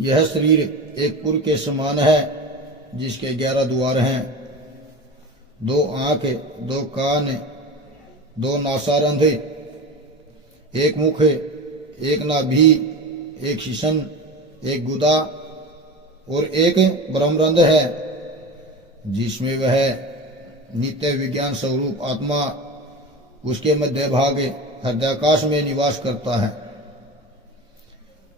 यह शरीर एक पुर के समान है जिसके 11 द्वार हैं, 2 आंख, 2 कान, 2 नासारंध, 1 मुख, 1 नाभि, 1 शिशन, 1 गुदा और 1 ब्रह्मरंध्र है, जिसमें वह नित्य विज्ञान स्वरूप आत्मा उसके मध्य भाग हृदयाकाश में निवास करता है।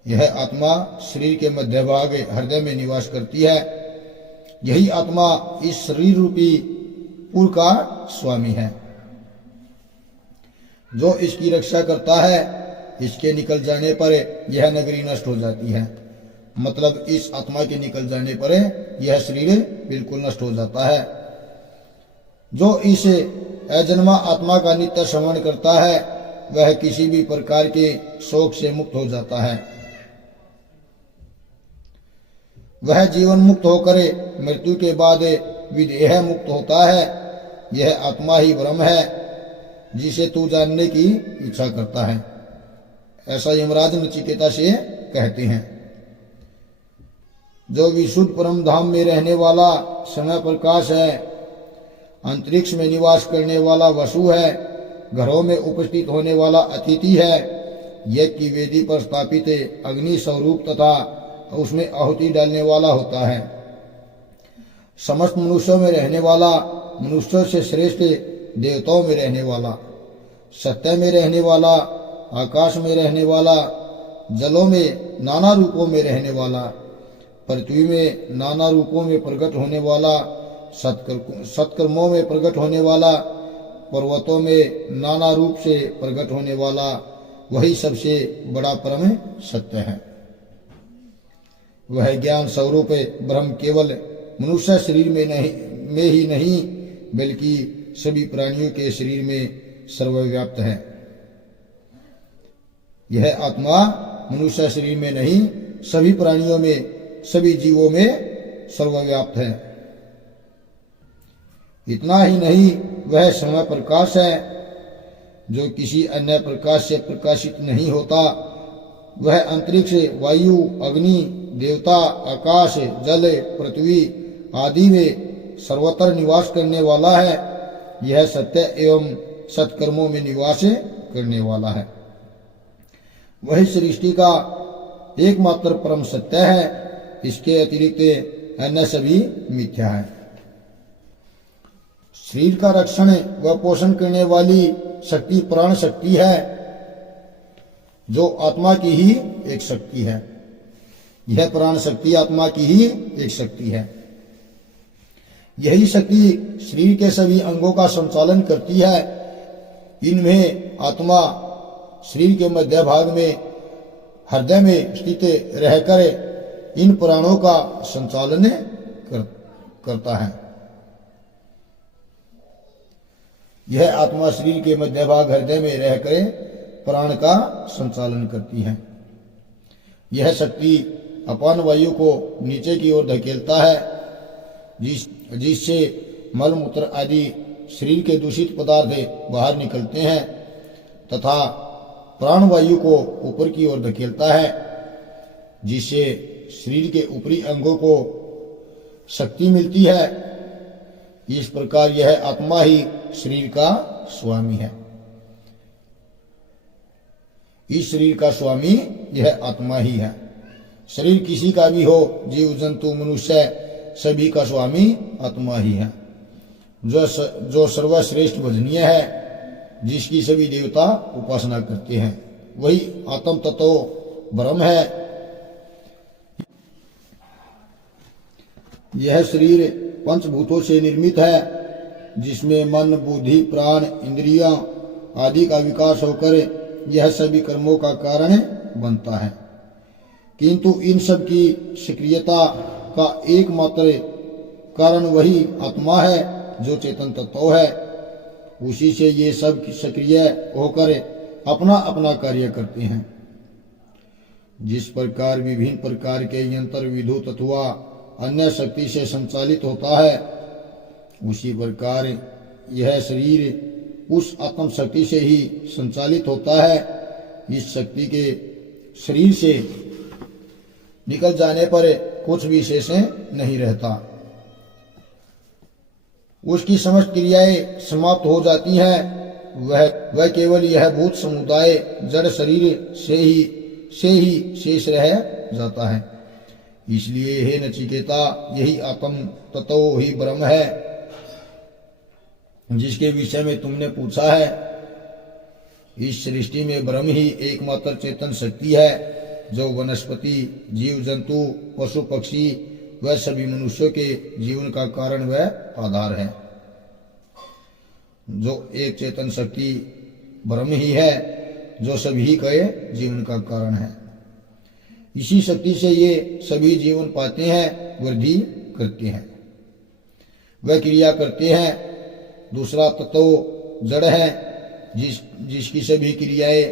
यह आत्मा शरीर के मध्य भाग हृदय में निवास करती है। यही आत्मा इस शरीर रूपी पुर का स्वामी है, जो इसकी रक्षा करता है। इसके निकल जाने पर यह नगरी नष्ट हो जाती है, मतलब इस आत्मा के निकल जाने पर यह शरीर बिल्कुल नष्ट हो जाता है। जो इस अजन्मा आत्मा का नित्य श्रवण करता है वह किसी भी प्रकार के शोक से मुक्त हो जाता है। वह जीवन मुक्त होकर मृत्यु के बाद विदेह मुक्त होता है। यह आत्मा ही ब्रह्म है जिसे तू जानने की इच्छा करता है, ऐसा यमराज नचिकेता से कहते हैं। जो विशुद्ध परम धाम में रहने वाला समय प्रकाश है, अंतरिक्ष में निवास करने वाला वसु है, घरों में उपस्थित होने वाला अतिथि है, यज्ञ की वेदी पर स्थापित अग्नि स्वरूप तथा उसमें आहुति डालने वाला होता है, समस्त मनुष्यों में रहने वाला, मनुष्यों से श्रेष्ठ देवताओं में रहने वाला, सत्य में रहने वाला, आकाश में रहने वाला, जलों में नाना रूपों में रहने वाला, पृथ्वी में नाना रूपों में प्रकट होने वाला, सत्कर्मों में प्रकट होने वाला, पर्वतों में नाना रूप से प्रकट होने वाला, वही सबसे बड़ा परम सत्य है। वह ज्ञान स्वरूप ब्रह्म केवल मनुष्य शरीर में ही नहीं बल्कि सभी प्राणियों के शरीर में सर्वव्याप्त है। यह आत्मा मनुष्य शरीर में नहीं सभी प्राणियों में, सभी जीवों में सर्वव्याप्त है। इतना ही नहीं, वह समय प्रकाश है जो किसी अन्य प्रकाश से प्रकाशित नहीं होता। वह अंतरिक्ष, वायु, अग्नि, देवता, आकाश, जल, पृथ्वी आदि में सर्वत्र निवास करने वाला है। यह सत्य एवं सत्कर्मों में निवास करने वाला है। वही सृष्टि का एकमात्र परम सत्य है। इसके अतिरिक्त अन्य सभी मिथ्या है। शरीर का रक्षण व पोषण करने वाली शक्ति प्राण शक्ति है, जो आत्मा की ही एक शक्ति है। यह प्राण शक्ति आत्मा की ही एक शक्ति है। यही शक्ति शरीर के सभी अंगों का संचालन करती है। इनमें आत्मा शरीर के मध्य भाग में हृदय में स्थित रहकर इन प्राणों का संचालन करता है। यह आत्मा शरीर के मध्य भाग हृदय में रहकर प्राण का संचालन करती है। यह शक्ति अपान वायु को नीचे की ओर धकेलता है, जिससे मल मूत्र आदि शरीर के दूषित पदार्थ बाहर निकलते हैं, तथा प्राण वायु को ऊपर की ओर धकेलता है, जिससे शरीर के ऊपरी अंगों को शक्ति मिलती है। इस प्रकार यह आत्मा ही शरीर का स्वामी है। इस शरीर का स्वामी यह आत्मा ही है। शरीर किसी का भी हो, जीव जंतु मनुष्य, सभी का स्वामी आत्मा ही है, जो सर्वश्रेष्ठ भजनीय है, जिसकी सभी देवता उपासना करते हैं। वही आत्म तत्व ब्रह्म है। यह शरीर पंचभूतों से निर्मित है, जिसमें मन, बुद्धि, प्राण, इंद्रियां आदि का विकास होकर यह सभी कर्मों का कारण बनता है। किंतु इन सब की सक्रियता का एकमात्र कारण वही आत्मा है, जो चेतन तत्व है। उसी से ये सब सक्रिय होकर अपना अपना कार्य करते हैं। जिस प्रकार विभिन्न प्रकार के यंत्र, विद्युत अथवा अन्य शक्ति से संचालित होता है, उसी प्रकार यह शरीर उस आत्म शक्ति से ही संचालित होता है। इस शक्ति के शरीर से निकल जाने पर कुछ भी शेष नहीं रहता। उसकी समस्त क्रियाएं समाप्त हो जाती हैं। वह केवल यह भूत समुदाय जड़ शरीर से ही शेष रह जाता है। इसलिए हे नचिकेता, यही आत्म तत्व ही ब्रह्म है जिसके विषय में तुमने पूछा है। इस सृष्टि में ब्रह्म ही एकमात्र चेतन शक्ति है जो वनस्पति, जीव जंतु, पशु पक्षी व सभी मनुष्यों के जीवन का कारण व आधार है। जो एक चेतन शक्ति ब्रह्म ही है जो सभी के जीवन का कारण है। इसी शक्ति से ये सभी जीवन पाते हैं, वृद्धि करते हैं, वह क्रिया करते हैं। दूसरा तत्व जड़ है जिसकी सभी क्रियाएं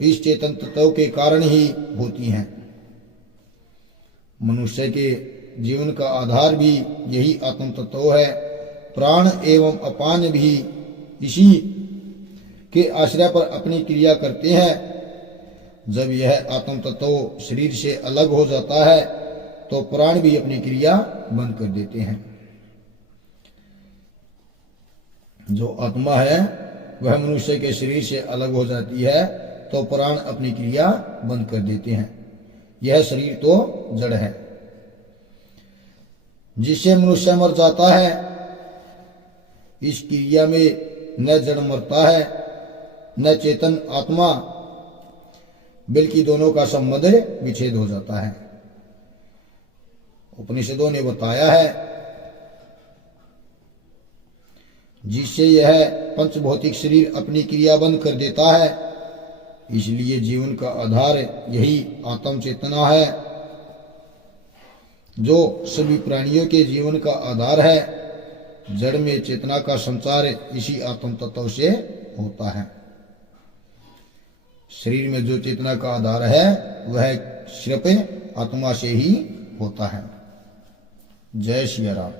इस चेतन तत्व के कारण ही होती हैं। मनुष्य के जीवन का आधार भी यही आत्म तत्व है। प्राण एवं अपान भी इसी के आश्रय पर अपनी क्रिया करते हैं। जब यह आत्म तत्व शरीर से अलग हो जाता है तो प्राण भी अपनी क्रिया बंद कर देते हैं। जो आत्मा है वह मनुष्य के शरीर से अलग हो जाती है तो प्राण अपनी क्रिया बंद कर देते हैं। यह शरीर तो जड़ है जिससे मनुष्य मर जाता है। इस क्रिया में न जड़ मरता है न चेतन आत्मा, बल्कि दोनों का संबंध विच्छेद हो जाता है। उपनिषदों ने बताया है जिससे यह पंचभौतिक शरीर अपनी क्रिया बंद कर देता है। इसलिए जीवन का आधार यही आत्म चेतना है जो सभी प्राणियों के जीवन का आधार है। जड़ में चेतना का संचार इसी आत्म तत्व से होता है। शरीर में जो चेतना का आधार है वह सिर्फ आत्मा से ही होता है। जय श्री राम।